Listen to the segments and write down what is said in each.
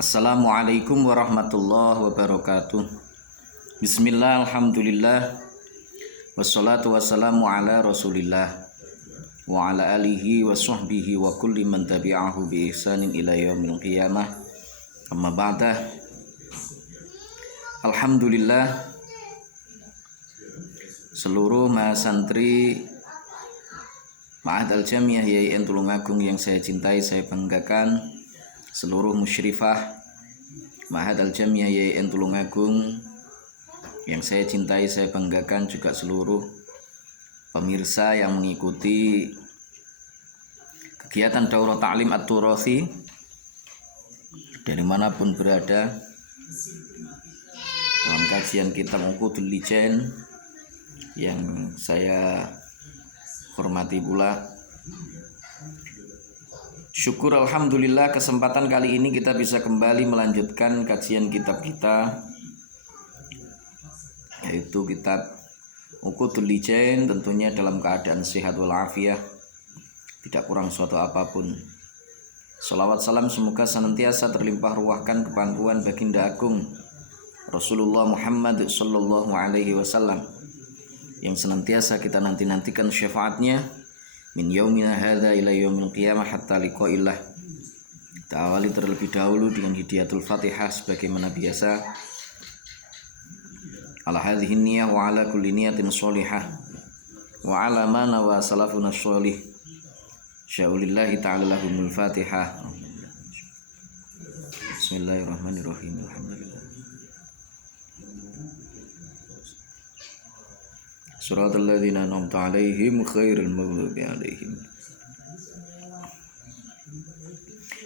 Assalamualaikum warahmatullahi wabarakatuh. Bismillah, alhamdulillah, wassalatu wassalamu ala rasulillah wa ala alihi wa sahbihi wa kulli man tabi'ahu bi ihsanin ila yaumil qiyamah. Amma ba'dah. Alhamdulillah, seluruh mahasantri Ma'had Al-Jamiah YIN Tulungagung yang saya cintai, saya banggakan, seluruh musyrifah Ma'had Al-Jamiah YIN Tulungagung yang saya cintai, saya banggakan, juga seluruh pemirsa yang mengikuti kegiatan Daurah Ta'lim At-Turathi dari manapun berada dalam kajian kitab Uqudul Lijan yang saya hormati pula. Syukur alhamdulillah, kesempatan kali ini kita bisa kembali melanjutkan kajian kitab kita, yaitu kitab Uqudul Lijan, tentunya dalam keadaan sehat walafiat, tidak kurang suatu apapun. Salawat salam semoga senantiasa terlimpah ruahkan kepangkuan baginda agung Rasulullah Muhammad sallallahu alaihi wasallam yang senantiasa kita nanti-nantikan syafaatnya min yaumina hadza ila yaumil qiyamah hatta liqa'illah. Kita awali terlebih dahulu dengan hidayatul Fatihah sebagaimana biasa. Ala hadhihi niyyah wa ala kulli niyatin sholihah wa ala ma nawa salafuna sholih. Syaulillahi ta'ala lahumul Fatihah. Bismillahirrahmanirrahim. Alhamdulillah. Suratul ladzina an'amta 'alaihim ghairil maghdubi 'alaihim.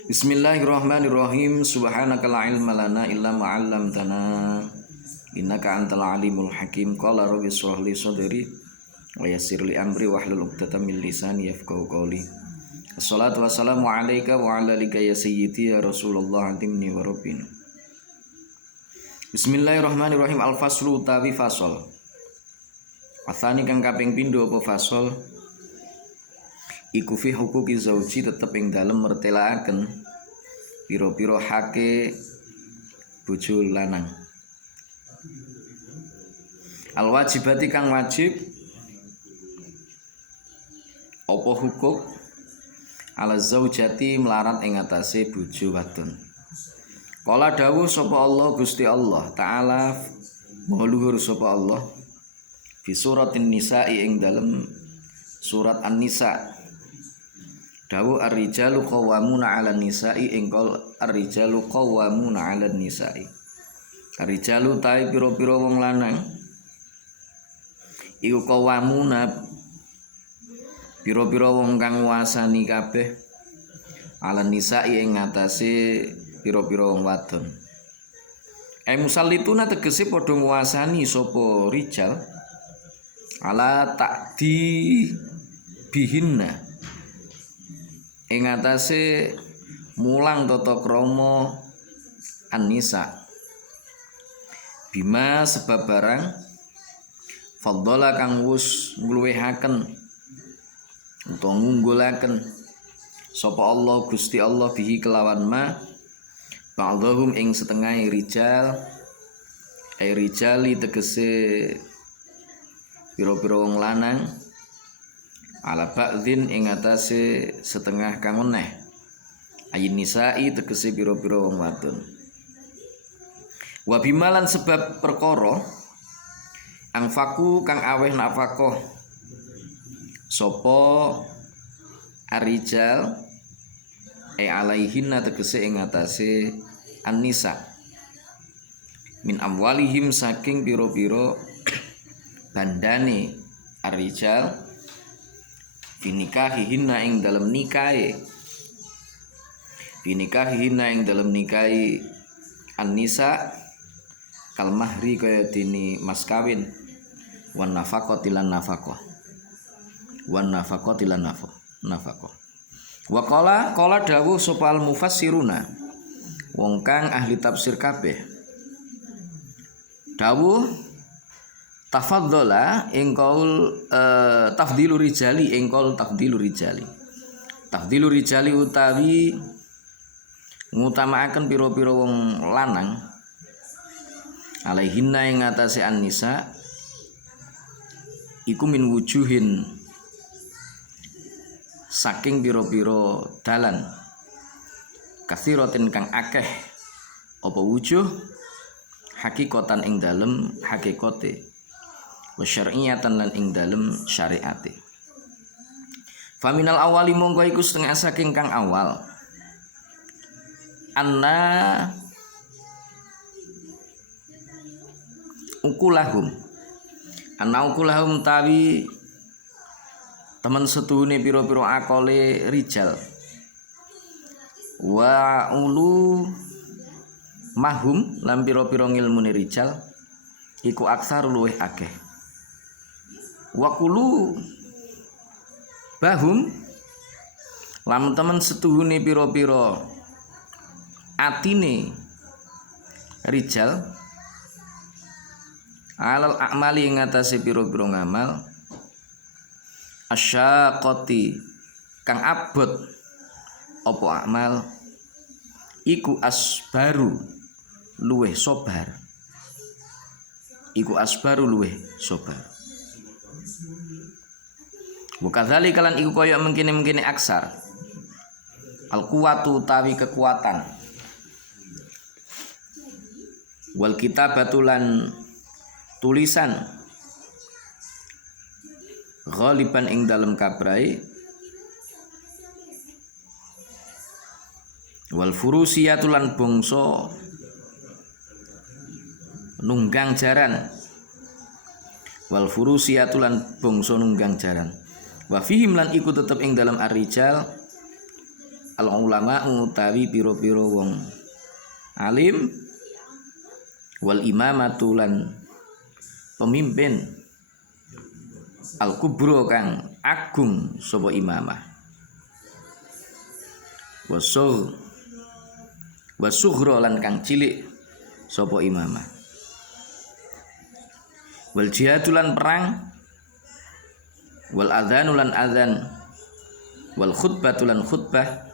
Bismillahirrahmanirrahim. Subhanaka la ilma lana illa ma 'allamtana innaka antal alimul hakim. Qala rabbi shrah li sadri wa yassir li amri wahlul 'uqdatam min lisani yafqahu qawli. Assalatu wassalamu 'alaika wa 'ala alika ya sayyidi ya Rasulullah antimni wa rabbina. Bismillahirrahmanirrahim. Al-faslu utawi fasol. Atsani kang kaping pindho apa fasol iku fi huquqi zauji, tetep ing dalem mertelaaken pira-pira hake bojo lanang. Al wajibati kang wajib apa hukuk ala zaujati melarat ing atase bojo wadon. Kala dawuh sapa Allah Gusti Allah Ta'ala, maha luhur sapa Allah, fi suratin nisa'i ing dalem surat An-Nisa. Dawuh ar-rijalu qawwamuna 'alan nisa'i ing kal ar-rijalu qawwamuna 'alan nisa'i. Ar-rijalu ta'i pira-pira wong lanang iku qawwamuna pira-pira wong kang nguasani kabeh 'alan nisa'i ing ngatasé pira-pira wong wadon. Musallituna tegese padha nguasani sapa rijal ala takdi bihinna ing atase mulang tata krama an-nisa bima sebab barang fadhala kang wus ngluwihaken utawa ngunggulaken sapa Allah Gusti Allah bihi kelawan ma ba'dhum ing setengah rijal rijali tegese pira-pira wong lanang ala ba'dzin ing atase setengah kang meneh ayin nisa'i tegese pira-pira wong wadon. Wa bimalan sebab perkara angfaku kang aweh nafkah sapa arijal alaihinna tegese ing atase an-nisa min amwalihim saking pira-pira bandane ar-rijal binikahihinna ing dalem nikahe binikahihinna ing dalem nikahi an-nisa kal mahri kaya dene mas kawin wan nafaqati lan nafaqah wan nafaqati lan nafaqah. Wa qala dawuh sapa al mufassiruna wong kang ahli tafsir kabeh dawuh tafadhala ing qaul tafdhilu rijali ing qaul tafdhilu rijali utawi ngutamakaken pira-pira wong lanang alaihinna ing atase an-nisa iku min wujuhin saking pira-pira dalan kathiratin kang akeh apa wujuh hakikatan ing dalem hakikate wa syar'iyatan lan ing dalem syariate. Faminal awali mongko iku setengah saking kang awal anna ukulahum tawi temen setuhune pira-pira akole rijal wa ulu mahum lan pira-pira ngilmune rijal iku aksar luweh akeh wa kulu bahum lan temen setuhune pira-pira atine rijal alal a'mali ing atase pira-pira ngamal asyaqati kang abot apa amal iku asbaru luweh sobar Wakadzali kalan iku kaya mengkene-mengkene aksar al kuwatu tawi kekuatan wal kitabatulan tulisan ghaliban ing dalem kabrai wal furusiyatulan bangsa nunggang jaran wa fihim lan iku tetep ing dalem ar-rijal al ulama utawi pira-pira wong alim wal imamatu lan pemimpin al kubro kang agung sapa imamah wasughra lan kang cilik sapa imamah wal jihadulan perang wal adzanulan adzan wal khutbatulan khutbah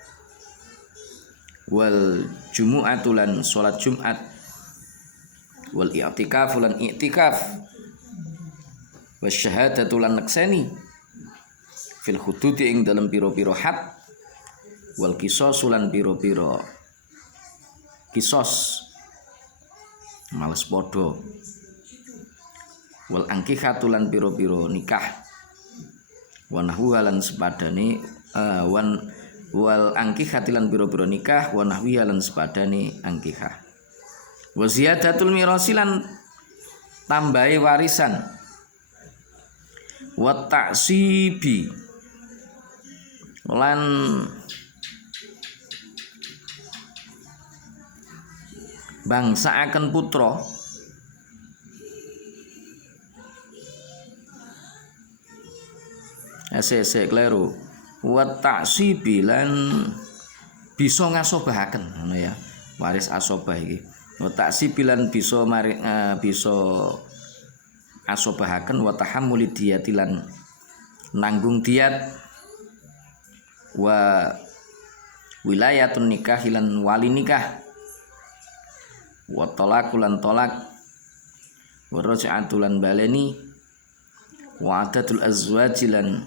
wal jumu'atulan salat Jumat wal i'tikafulan i'tikaf wasyahadatulan nakseni fil hududi ing dalam piro-piro had wal qisasulan piro-piro kisos males podo wal angkihatulan piro-piro nikah wa nahwalan sepadane wal angkihatilan piro-piro nikah wa nahwilan sepadane angkihah wa ziyadatul mirasilan tambahe warisan wa ta'sibi lan bangsaaken putra asese kleru wa ta'sibi lan bisa ngasobahaken ngono ya waris asobah iki wa ta'sibi lan bisa bisa asobahaken wa tahammuli diyatilan nanggung diat wa wilayatun nikah lan wali nikah wa talaqulan talak wa raj'atulan baleni wa adatul azwajilan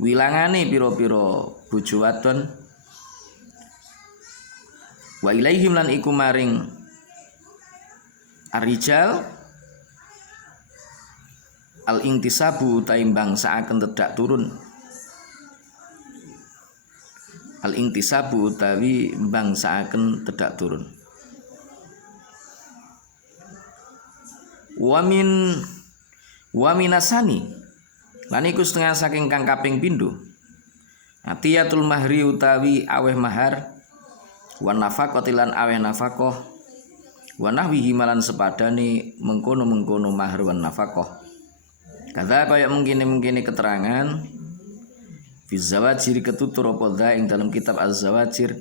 wilangane pira-pira bojo wadon wa ilaihim lan iku maring ar-rijal al-intisabu taimbang saaken tedak turun al-intisabu utawi bangsaaken tedak turun wa minasani lan iku setengah saking kang kaping pindho atiyatul mahri utawi aweh mahar wa nafaqati lan aweh nafaqah wa nahwihi malan sepadane mengkono-mengkono mahar wa nafaqah kada kaya mungkin keterangan fi zawajir ketutur apa dha ing dalam kitab az-zawajir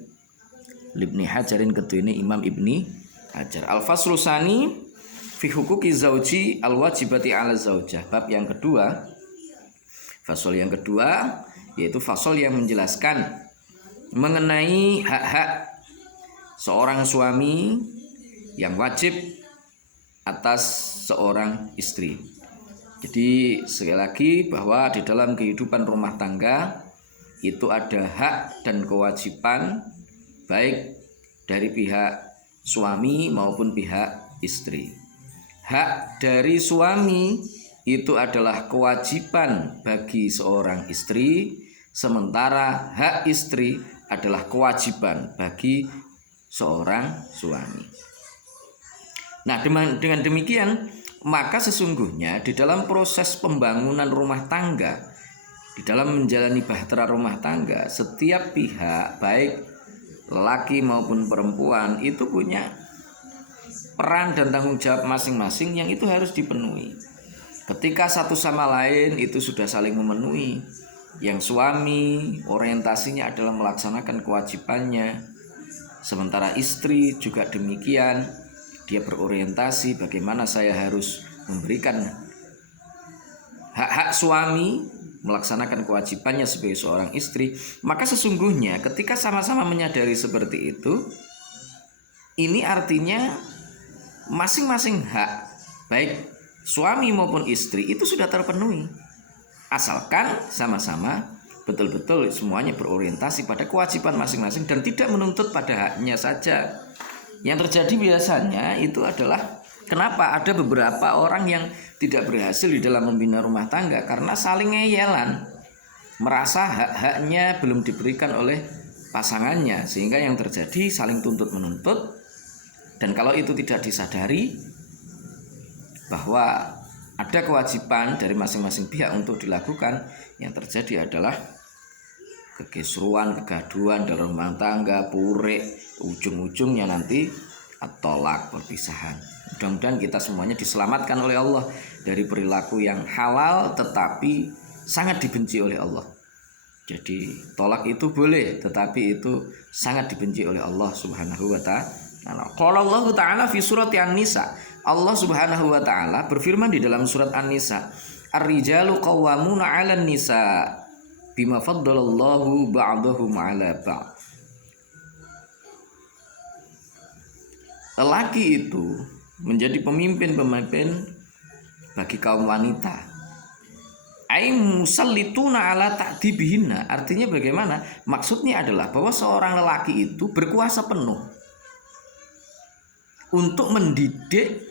Ibni Hajarin kedene Imam Ibni Hajar al-faslu sani fi huquqi zauji al-wajibati 'ala zaujah bab yang kedua fasal yang kedua yaitu fasal yang menjelaskan mengenai hak-hak seorang suami yang wajib atas seorang istri. Jadi sekali lagi bahwa di dalam kehidupan rumah tangga itu ada hak dan kewajiban baik dari pihak suami maupun pihak istri. Hak dari suami itu adalah kewajiban bagi seorang istri, sementara hak istri adalah kewajiban bagi seorang suami. Nah, dengan demikian, maka sesungguhnya di dalam proses pembangunan rumah tangga, di dalam menjalani bahtera rumah tangga, setiap pihak baik lelaki maupun perempuan itu punya peran dan tanggung jawab masing-masing yang itu harus dipenuhi. Ketika satu sama lain itu sudah saling memenuhi, yang suami orientasinya adalah melaksanakan kewajibannya, sementara istri juga demikian, dia berorientasi bagaimana saya harus memberikan hak-hak suami, melaksanakan kewajibannya sebagai seorang istri. Maka sesungguhnya ketika sama-sama menyadari seperti itu, ini artinya masing-masing hak baik suami maupun istri itu sudah terpenuhi, asalkan sama-sama betul-betul semuanya berorientasi pada kewajiban masing-masing dan tidak menuntut pada haknya saja. Yang terjadi biasanya itu adalah kenapa ada beberapa orang yang tidak berhasil di dalam membina rumah tangga karena saling ngeyelan, merasa hak-haknya belum diberikan oleh pasangannya, sehingga yang terjadi saling tuntut menuntut. Dan kalau itu tidak disadari bahwa ada kewajiban dari masing-masing pihak untuk dilakukan, yang terjadi adalah kekisruan, kegaduhan dalam rumah tangga, purek, ujung-ujungnya nanti tolak, perpisahan. Mudah-mudahan kita semuanya diselamatkan oleh Allah dari perilaku yang halal tetapi sangat dibenci oleh Allah. Jadi tolak itu boleh, tetapi itu sangat dibenci oleh Allah Subhanahu wa ta'ala. Qala Allah Ta'ala fi surati An-Nisa. Allah Subhanahu wa ta'ala berfirman di dalam surat An-Nisa, Ar-rijalu qawwamuna 'alan nisa bima faddalallahu ba'dahum 'ala ba'd. Lelaki itu menjadi pemimpin-pemimpin bagi kaum wanita. Ai musallituna ala ta'dibihinna. Artinya bagaimana? Maksudnya adalah bahwa seorang lelaki itu berkuasa penuh untuk mendidik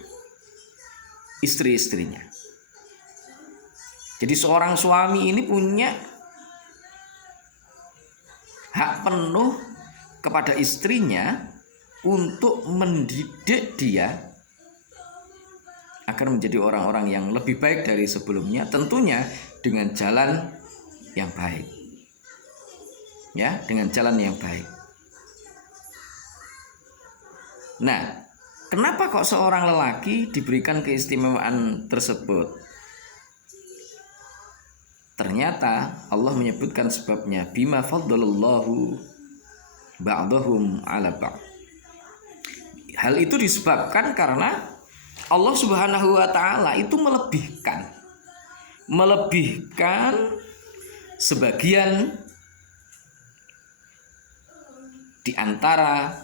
istri-istrinya. Jadi seorang suami ini punya hak penuh kepada istrinya untuk mendidik dia agar menjadi orang-orang yang lebih baik dari sebelumnya, tentunya dengan jalan yang baik. Ya, dengan jalan yang baik. Nah, kenapa kok seorang lelaki diberikan keistimewaan tersebut? Ternyata Allah menyebutkan sebabnya, bima faddalallahu ba'dahum 'ala ba'd. Hal itu disebabkan karena Allah Subhanahu wa ta'ala itu melebihkan sebagian di antara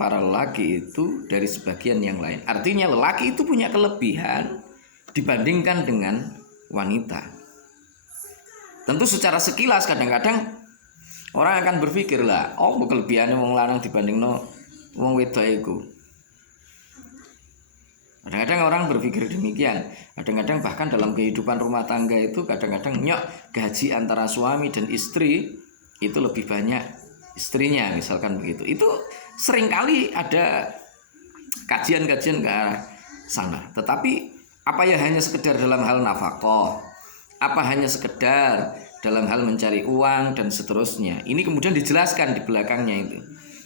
para lelaki itu dari sebagian yang lain. Artinya lelaki itu punya kelebihan dibandingkan dengan wanita. Tentu secara sekilas kadang-kadang orang akan berpikir lah, oh kelebihannya wong lanang dibanding wong wedok iku. Kadang-kadang orang berpikir demikian. Kadang-kadang bahkan dalam kehidupan rumah tangga itu kadang-kadang gaji antara suami dan istri itu lebih banyak istrinya, misalkan begitu. Itu seringkali ada kajian-kajian ke arah sana. Tetapi apa ya hanya sekedar dalam hal nafkah? Apa hanya sekedar dalam hal mencari uang dan seterusnya? Ini kemudian dijelaskan di belakangnya itu.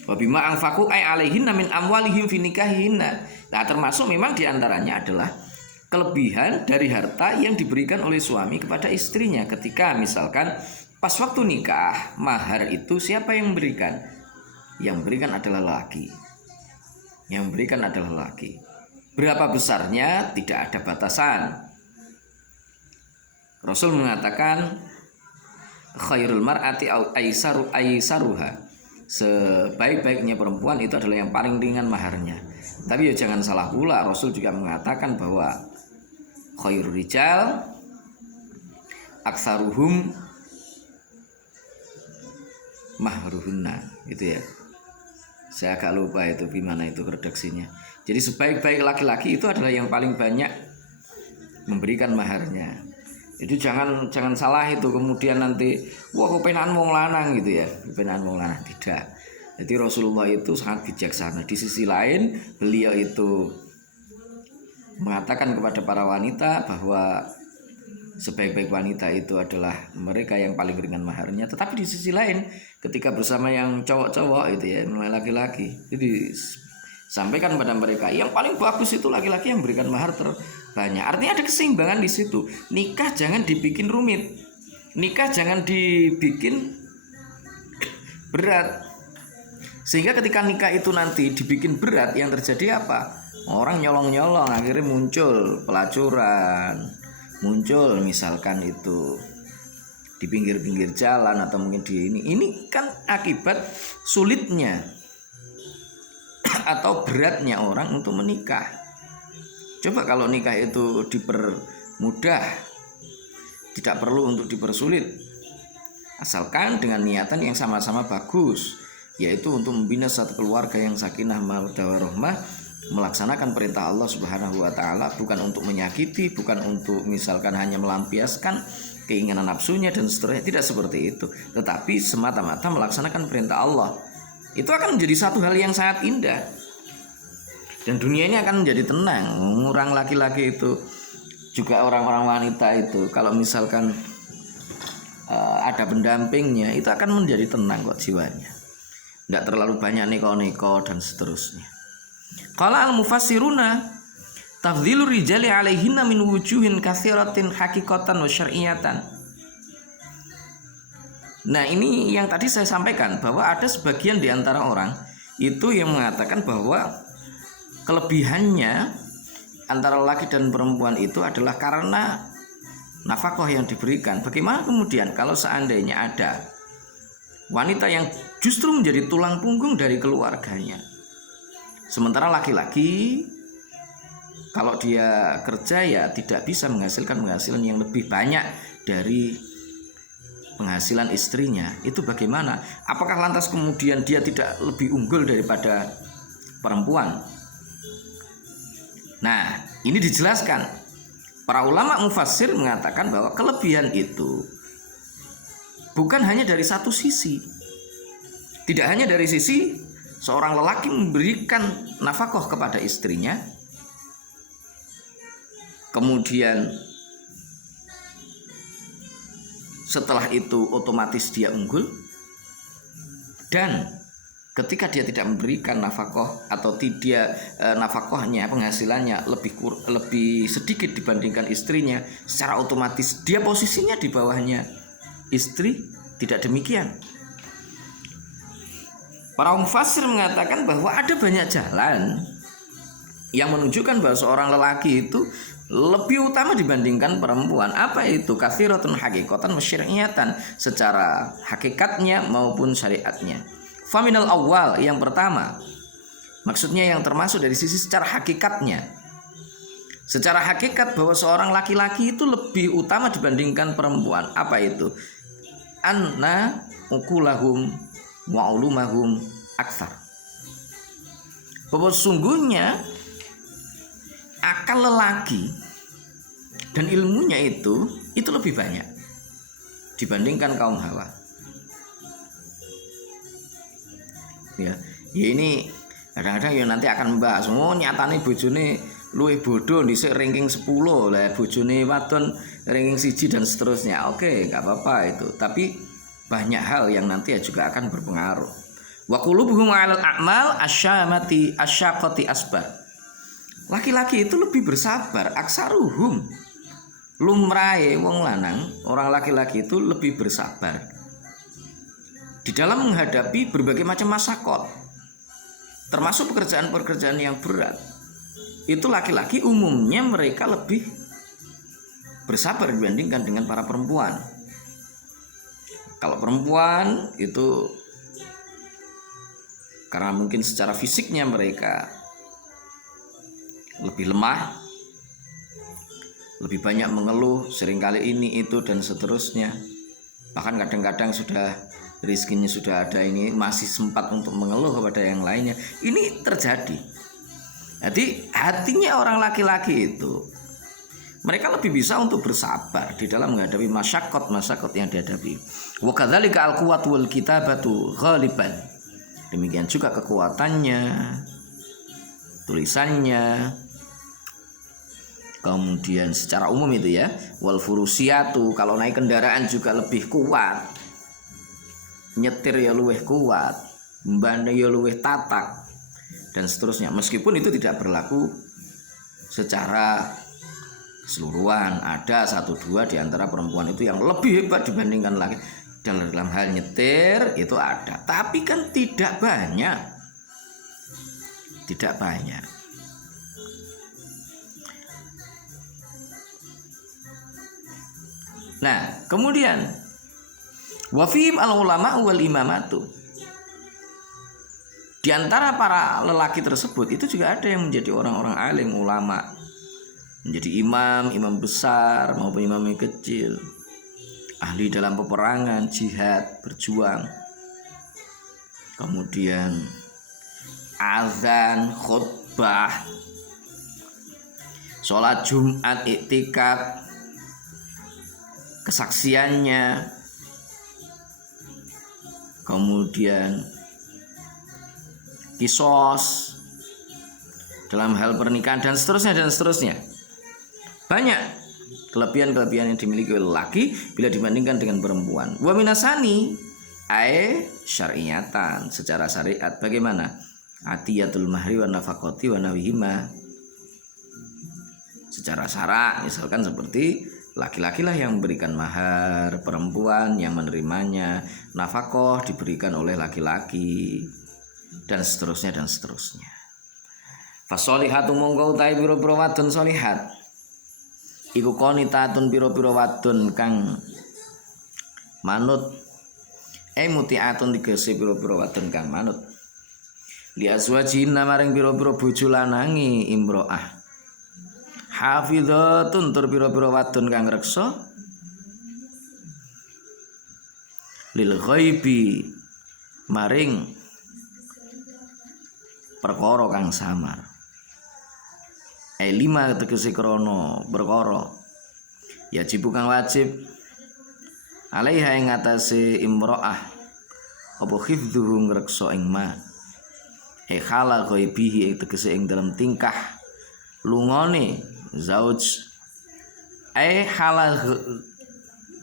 Wa bima anfaqu ay alaihinna min amwalihim fi nikahihinna. Nah, termasuk memang diantaranya adalah kelebihan dari harta yang diberikan oleh suami kepada istrinya ketika misalkan pas waktu nikah, mahar itu siapa yang memberikan? Yang memberikan adalah laki. Yang memberikan adalah laki. Berapa besarnya tidak ada batasan. Rasul mengatakan khairul mar'ati aisaruha. sebaik-baiknya perempuan itu adalah yang paling ringan maharnya. Tapi ya jangan salah pula, Rasul juga mengatakan bahwa khairul rijal aksaruhum mahruhunna, gitu ya. Saya agak lupa itu gimana itu redaksinya. Jadi sebaik-baik laki-laki itu adalah yang paling banyak memberikan maharnya. Itu jangan salah itu, kemudian nanti wah kepenaan wong lanang gitu ya, kepenaan wong lanang, tidak. Jadi Rasulullah itu sangat bijaksana. Di sisi lain beliau itu mengatakan kepada para wanita bahwa sebaik-baik wanita itu adalah mereka yang paling ringan maharnya. Tetapi di sisi lain ketika bersama yang cowok-cowok itu ya, mulai laki-laki, itu disampaikan pada mereka yang paling bagus itu laki-laki yang memberikan mahar terbanyak. Artinya ada keseimbangan di situ. Nikah jangan dibikin rumit, nikah jangan dibikin berat, sehingga ketika nikah itu nanti dibikin berat, yang terjadi apa? Orang nyolong-nyolong, akhirnya muncul pelacuran, muncul misalkan itu di pinggir-pinggir jalan atau mungkin di ini kan akibat sulitnya atau beratnya orang untuk menikah. Coba kalau nikah itu dipermudah, tidak perlu untuk dipersulit, asalkan dengan niatan yang sama-sama bagus, yaitu untuk membina satu keluarga yang sakinah mawaddah warahmah, melaksanakan perintah Allah Subhanahu wa taala, bukan untuk menyakiti, bukan untuk misalkan hanya melampiaskan keinginan nafsunya dan seterusnya, tidak seperti itu, tetapi semata-mata melaksanakan perintah Allah. Itu akan menjadi satu hal yang sangat indah, dan dunia ini akan menjadi tenang. Orang laki-laki itu juga orang-orang wanita itu kalau misalkan ada pendampingnya, itu akan menjadi tenang kok jiwanya, nggak terlalu banyak neko-neko dan seterusnya. Qala al-mufassiruna tafdhilur rijali alaihinna min wujuhin katsiratin haqiqatan wa syar'iyatan. Nah, ini yang tadi saya sampaikan bahwa ada sebagian di antara orang itu yang mengatakan bahwa kelebihannya antara laki dan perempuan itu adalah karena nafkah yang diberikan. Bagaimana kemudian kalau seandainya ada wanita yang justru menjadi tulang punggung dari keluarganya, sementara laki-laki kalau dia kerja ya tidak bisa menghasilkan penghasilan yang lebih banyak dari penghasilan istrinya, itu bagaimana? Apakah lantas kemudian dia tidak lebih unggul daripada perempuan? Nah, ini dijelaskan. Para ulama mufassir mengatakan bahwa kelebihan itu bukan hanya dari satu sisi. Tidak hanya dari sisi seorang lelaki memberikan nafkah kepada istrinya, kemudian setelah itu otomatis dia unggul, dan ketika dia tidak memberikan nafkah atau tidak nafkahnya, penghasilannya lebih sedikit dibandingkan istrinya, secara otomatis dia posisinya di bawahnya istri. Tidak demikian. Para mufassir mengatakan bahwa ada banyak jalan yang menunjukkan bahwa seorang lelaki itu lebih utama dibandingkan perempuan. Apa itu? Katsiratun haqiqatan wa syar'iyatan, secara hakikatnya maupun syariatnya. Faminal awal, yang pertama, maksudnya yang termasuk dari sisi secara hakikatnya. Secara hakikat bahwa seorang laki-laki itu lebih utama dibandingkan perempuan. Apa itu? Anna ukulahum wa ulumahum aktsar. Bahwa sungguhnya akal lelaki dan ilmunya itu lebih banyak dibandingkan kaum Hawa. Ya ini kadang-kadang ya nanti akan membahas, oh nyatane bojone luwih bodoh dhisik ranking 10 lah, bojone wadon ranking 1 dan seterusnya. Oke, enggak apa-apa itu. Tapi banyak hal yang nanti juga akan berpengaruh. Wa qulubuhum 'alal a'mal asyamati asyaqati asbar. Laki-laki itu lebih bersabar, aksaruhum. Lumrahe wong lanang, orang laki-laki itu lebih bersabar di dalam menghadapi berbagai macam masyakot, termasuk pekerjaan-pekerjaan yang berat. Itu laki-laki umumnya mereka lebih bersabar dibandingkan dengan para perempuan. Kalau perempuan itu karena mungkin secara fisiknya mereka lebih lemah, lebih banyak mengeluh, seringkali ini itu dan seterusnya. Bahkan kadang-kadang sudah rezekinya sudah ada, ini masih sempat untuk mengeluh kepada yang lainnya. Ini terjadi. Jadi hatinya orang laki-laki itu, mereka lebih bisa untuk bersabar di dalam menghadapi masyakot yang dihadapi. Wa kadzalika al-quwwat wal kitabatu ghaliban. Demikian juga kekuatannya, tulisannya, kemudian secara umum itu ya, wal furusiyatu, kalau naik kendaraan juga lebih kuat, nyetir ya luwih kuat, mbane ya luwih tatak, dan seterusnya. Meskipun itu tidak berlaku secara keseluruhan, ada 1-2 di antara perempuan itu yang lebih hebat dibandingkan laki dalam hal nyetir, itu ada, tapi kan tidak banyak. Nah, kemudian wafihim al ulama wal imamatu. Di antara para lelaki tersebut itu juga ada yang menjadi orang-orang alim, ulama, menjadi imam besar maupun imam yang kecil, ahli dalam peperangan, jihad, berjuang. Kemudian azan, khutbah, sholat Jumat, iktikaf, kesaksiannya, kemudian kisos dalam hal pernikahan dan seterusnya. Banyak kelebihan yang dimiliki oleh laki bila dibandingkan dengan perempuan. Wa minasani syar'iyatan, secara syariat bagaimana? Atiyatul mahri wa nafaqati wa nawihima. Secara syara' misalkan seperti laki-laki lah yang memberikan mahar, perempuan yang menerimanya, nafkah diberikan oleh laki-laki, dan seterusnya. Fasolihatu mongko utahe pira-pira wadon solihat iku qanitatun pira-pira wadon kang manut, mutiatun digese pira-pira wadon kang manut, li azwajin maring pira-pira bojo lanangi imro'ah, hafizatun tur pira-pira wadon kang reksa, lil ghaibi maring perkara kang samar. 5 tegese krana perkara yajib kang wajib alaiha ing atase imro'ah apa khifdzuhu ngreksa ing ma khala ghaibihi tegese ing dalam tingkah lungone zauj hala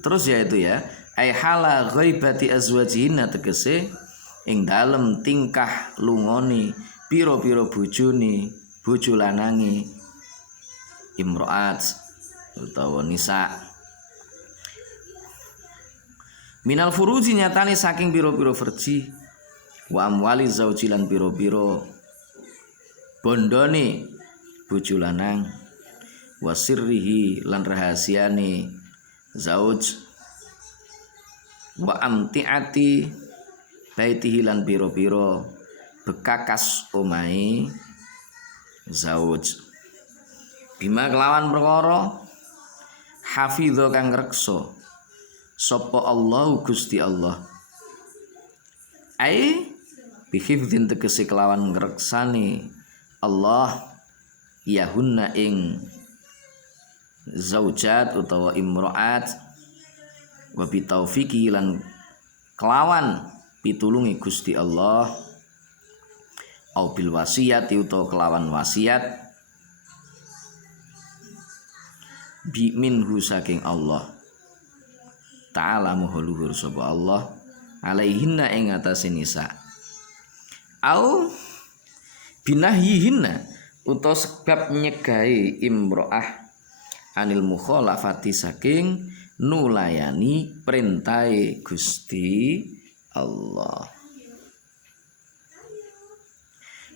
terus ya itu ya hala ghaibati azwajihinna tegese ing dalem tingkah lungone pira-pira bojone bojo lanange imro'at utawa nisa minal furuji nyatane saking pira-pira verji wa amwali zauji lan pira-pira bondone bojo lanang wa sirrihi lan rahasiane zauj wa amtiati baitihi lan pira-pira bekakas omahe zauj bima kelawan perkara hafidho kang reksa sapa Allah Gusti Allah bihifdzin tegese kelawan ngreksane Allah yahunna ing zaujat utawa imro'at wa bitaufiqi lan kelawan pitulungi Gusti Allah au bil wasiyati utawa kelawan wasiat bi minhu saking Allah ta'ala maha luhur sapa Allah alaihinna ing atase nisa au binahyihinna utawa sebab nyegai imro'ah anil mukhalafati saking nulayani perintahe Gusti Allah.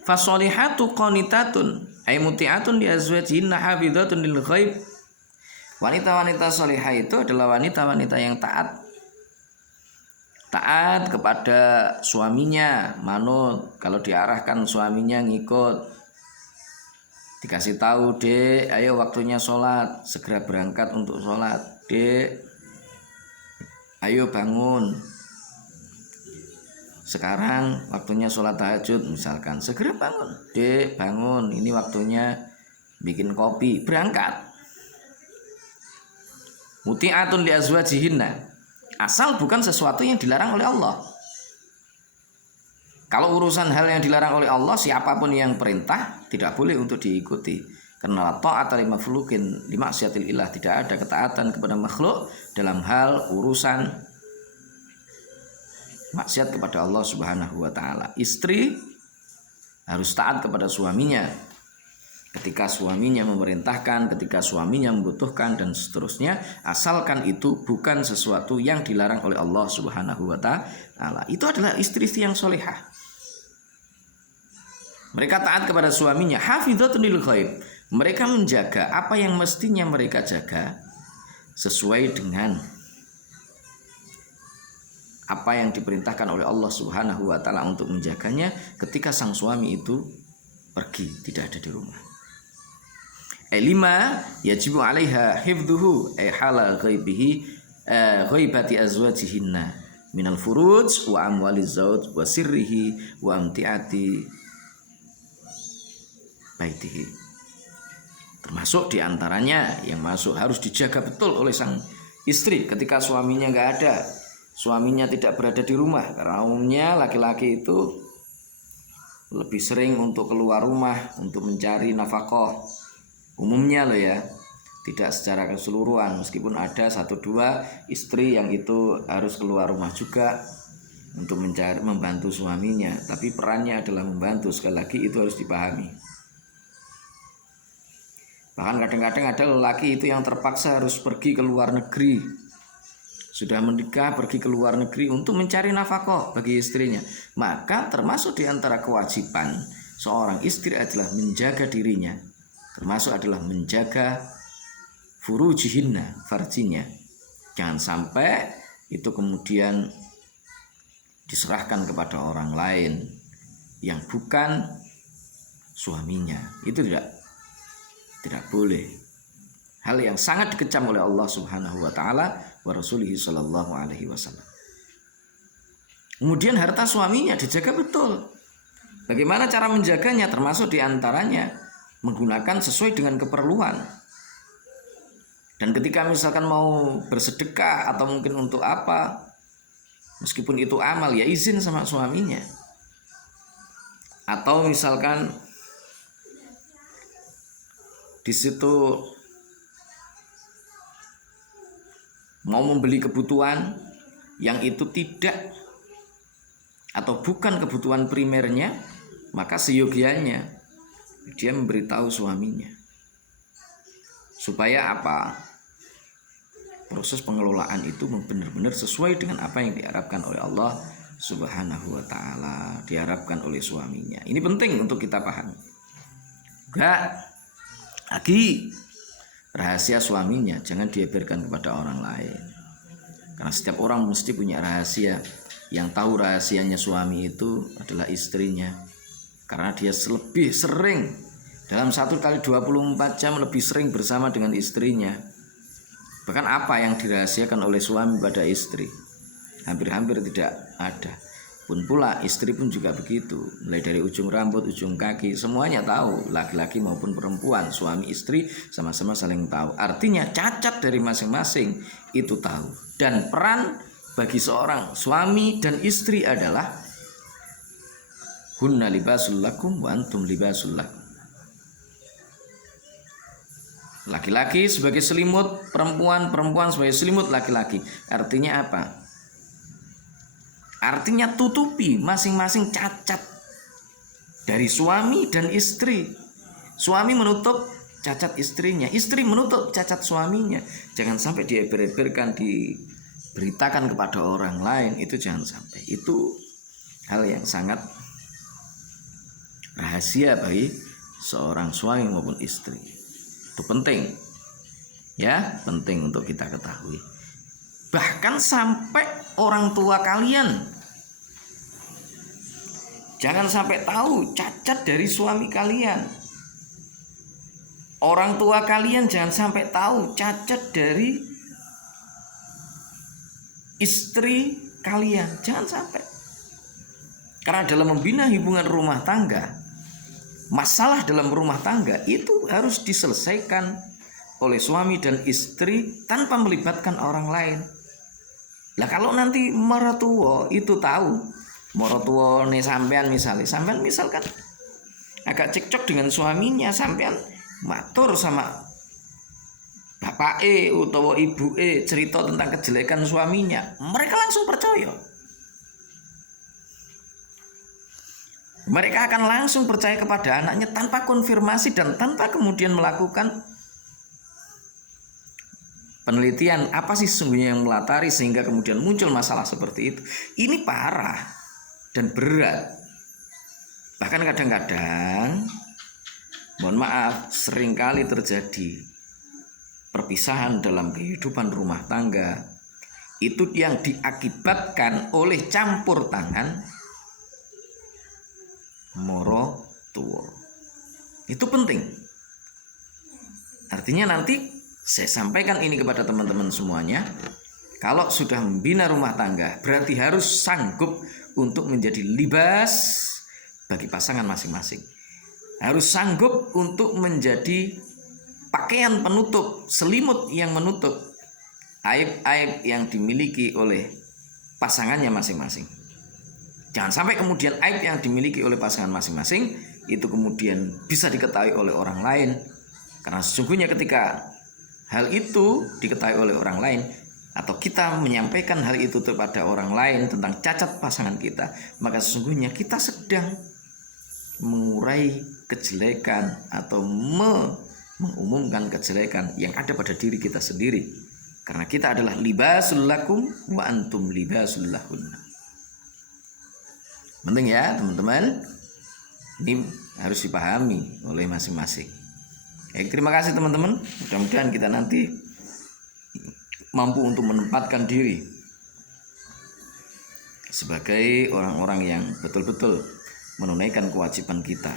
Fasolihatu qanitatun ay muti'atun li azwajihinna hafizatun lil ghaib. Wanita-wanita solihah itu adalah wanita-wanita yang taat taat kepada suaminya, manut. Kalau diarahkan suaminya ngikut. Dikasih tahu, Dek, ayo waktunya sholat, segera berangkat untuk sholat. Dek, ayo bangun, sekarang waktunya sholat tahajud misalkan. Segera bangun, Dek, bangun, ini waktunya bikin kopi, berangkat. Muti'atun li azwajihinna, asal bukan sesuatu yang dilarang oleh Allah. Kalau urusan hal yang dilarang oleh Allah, siapapun yang perintah tidak boleh untuk diikuti. Karena ta'ata li makhluqin li ma'siyatil ilah, tidak ada ketaatan kepada makhluk dalam hal urusan maksiat kepada Allah Subhanahu wa taala. Istri harus taat kepada suaminya ketika suaminya memerintahkan, ketika suaminya membutuhkan, dan seterusnya, asalkan itu bukan sesuatu yang dilarang oleh Allah Subhanahu wa taala. Itu adalah istri-istri yang solehah. Mereka taat kepada suaminya, hafizatun lil ghaib. Mereka menjaga apa yang mestinya mereka jaga sesuai dengan apa yang diperintahkan oleh Allah Subhanahu wa taala untuk menjaganya ketika sang suami itu pergi, tidak ada di rumah. 5 yajibu 'alaiha hifdhuhu ay halal ghaibihi ghaibati azwajihinna minal furuj wa amwaliz zauj wa sirrihi wa amtiati baitihi. Termasuk diantaranya yang masuk harus dijaga betul oleh sang istri ketika suaminya nggak ada, suaminya tidak berada di rumah. Karena umumnya laki-laki itu lebih sering untuk keluar rumah untuk mencari nafkah. Umumnya loh ya, tidak secara keseluruhan, meskipun ada 1-2 istri yang itu harus keluar rumah juga untuk mencari, membantu suaminya, tapi perannya adalah membantu. Sekali lagi itu harus dipahami. Bahkan kadang-kadang ada lelaki itu yang terpaksa harus pergi ke luar negeri, sudah menikah pergi ke luar negeri untuk mencari nafkah bagi istrinya. Maka termasuk diantara kewajiban seorang istri adalah menjaga dirinya, termasuk adalah menjaga furujihinna, farjinya. Jangan sampai itu kemudian diserahkan kepada orang lain yang bukan suaminya. Itu tidak boleh. Hal yang sangat dikecam oleh Allah Subhanahu wa taala wa Rasulih sallallahu alaihi wasallam. Kemudian harta suaminya dijaga betul. Bagaimana cara menjaganya? Termasuk diantaranya menggunakan sesuai dengan keperluan. Dan ketika misalkan mau bersedekah atau mungkin untuk apa, meskipun itu amal, ya izin sama suaminya. Atau misalkan di situ mau membeli kebutuhan yang itu tidak atau bukan kebutuhan primernya, maka seyogianya dia memberitahu suaminya. Supaya apa? Proses pengelolaan itu benar-benar sesuai dengan apa yang diharapkan oleh Allah Subhanahu wa taala, diharapkan oleh suaminya. Ini penting untuk kita pahami. Enggak lagi rahasia suaminya jangan diebarkan kepada orang lain. Karena setiap orang mesti punya rahasia. Yang tahu rahasianya suami itu adalah istrinya. Karena dia lebih sering, dalam 1 kali 24 jam lebih sering bersama dengan istrinya. Bahkan apa yang dirahasiakan oleh suami pada istri hampir-hampir tidak ada. Pun pula istri pun juga begitu. Mulai dari ujung rambut, ujung kaki, semuanya tahu. Laki-laki maupun perempuan, suami istri sama-sama saling tahu. Artinya cacat dari masing-masing itu tahu. Dan peran bagi seorang suami dan istri adalah hunna libasul lakum wa antum libasul lakum. Laki-laki sebagai selimut perempuan, perempuan sebagai selimut laki-laki. Artinya apa? Artinya tutupi masing-masing cacat dari suami dan istri. Suami menutup cacat istrinya, istri menutup cacat suaminya. Jangan sampai dieber-eberkan, diberitakan kepada orang lain. Itu jangan sampai. Itu hal yang sangat rahasia bagi seorang suami maupun istri. Itu penting, ya, penting untuk kita ketahui. Bahkan sampai orang tua kalian. Jangan sampai tahu cacat dari suami kalian. Orang tua kalian jangan sampai tahu cacat dari istri kalian. Jangan sampai. Karena dalam membina hubungan rumah tangga, masalah dalam rumah tangga itu harus diselesaikan oleh suami dan istri tanpa melibatkan orang lain. Lah kalau nanti mertua itu tahu, mertua nih sampean misalkan agak cekcok dengan suaminya, sampean matur sama bapak utawa ibu cerita tentang kejelekan suaminya, mereka langsung percaya. Mereka akan langsung percaya kepada anaknya tanpa konfirmasi dan tanpa kemudian melakukan penelitian apa sih sesungguhnya yang melatari sehingga kemudian muncul masalah seperti itu. Ini parah dan berat. Bahkan kadang-kadang, mohon maaf, seringkali terjadi perpisahan dalam kehidupan rumah tangga itu yang diakibatkan oleh campur tangan morotuo. Itu penting. Artinya nanti saya sampaikan ini kepada teman-teman semuanya. Kalau sudah membina rumah tangga, berarti harus sanggup untuk menjadi libas bagi pasangan masing-masing. Harus sanggup untuk menjadi pakaian penutup, selimut yang menutup aib-aib yang dimiliki oleh pasangannya masing-masing. Jangan sampai kemudian aib yang dimiliki oleh pasangan masing-masing itu kemudian bisa diketahui oleh orang lain. Karena sesungguhnya ketika hal itu diketahui oleh orang lain atau kita menyampaikan hal itu kepada orang lain tentang cacat pasangan kita, maka sesungguhnya kita sedang mengurai kejelekan atau mengumumkan kejelekan yang ada pada diri kita sendiri. Karena kita adalah libasul lakum wa antum libasul lahunna. Penting ya teman-teman. Ini harus dipahami oleh masing-masing. Terima kasih teman-teman. Mudah-mudahan kita nanti mampu untuk menempatkan diri sebagai orang-orang yang betul-betul menunaikan kewajiban kita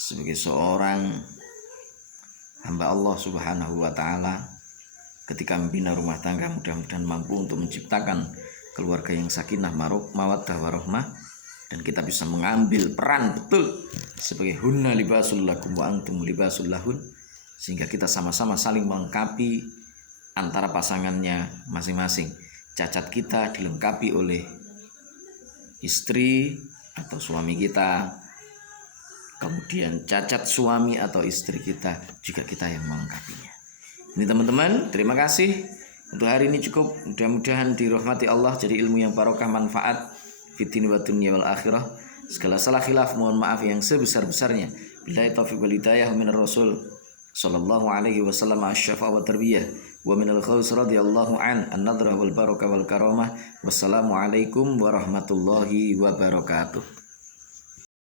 sebagai seorang hamba Allah Subhanahu wa taala ketika membina rumah tangga. Mudah-mudahan mampu untuk menciptakan keluarga yang sakinah, mawaddah warahmah, dan kita bisa mengambil peran betul sebagai hunna libasul lakum wa antum libasul lahun, sehingga kita sama-sama saling melengkapi antara pasangannya masing-masing. Cacat kita dilengkapi oleh istri atau suami kita, kemudian cacat suami atau istri kita juga kita yang melengkapinya. Ini teman-teman, terima kasih. Untuk hari ini cukup. Mudah-mudahan dirahmati Allah, jadi ilmu yang barokah, manfaat fiddin wa dunya wal akhirah. Segala salah khilaf mohon maaf yang sebesar-besarnya. Billahi taufiq wal hidayah minar rasul sallallahu alaihi wasallam asy-syafa' wa tarbiyah wa minal khaus radhiyallahu an-nadrah wal barakah wal karamah. Wassalamu alaikum warahmatullahi wabarakatuh.